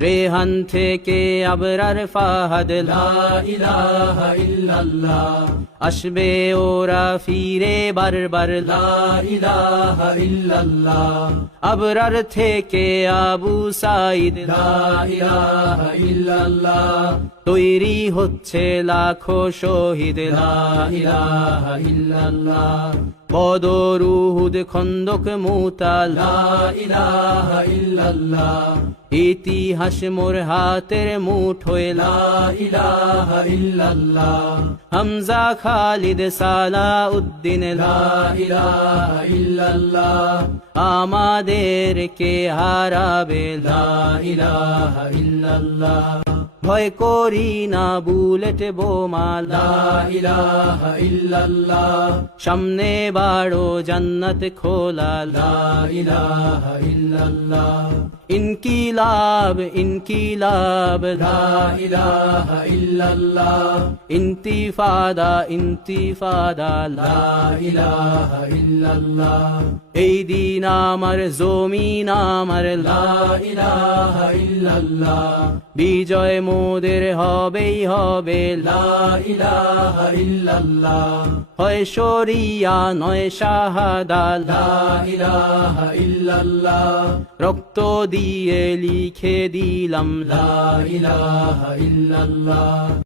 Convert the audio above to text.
রেহান থেকে আবরার ফাহাদ লা ইলাহা ইল্লাল্লাহ আসবে ওরা ফিরে বারবার লা ইলাহা ইল্লাল্লাহ আবরার থেকে আবু সাইদ লা ইলাহা ইল্লাল্লাহ তৈরি হচ্ছে লাখো শহীদ লা ইলাহা ইল্লাল্লাহ বদর উহুদ খন্দক মুতা লা ইলাহা ইল্লাল্লাহ ইতিহাস মোর হাতের মুঠোয় লা ইলাহা ইল্লাল্লাহ হামজা খালিদ সালাউদ্দিন লা ইলাহা ইল্লাল্লাহ আমাদেরকে হারাবে লা ইলাহা ইল্লাল্লাহ ভয় করি না বুলেট বোমা লা ইলাহা ইল্লাল্লাহ সামনে বাড়ো জান্নাত খোলা লা ইলাহা ইল্লাল্লাহ ইনকিলাব ইনকিলাব লা ইলাহা ইল্লাল্লাহ ইন্তিফাদা ইন্তিফাদা লা ইলাহা ইল্লাল্লাহ এই দিন আমার জমিন আমার লা ইলাহা ইল্লাল্লাহ বিজয় মোদের হবেই হবে লা ইলাহা ইল্লাল্লাহ হয় শরিয়া নয় শাহাদা লা ইলাহা ইল্লাল্লাহ রক্ত দিয়ে লিখে দিলাম লা ইলাহা ইল্লাল্লাহ।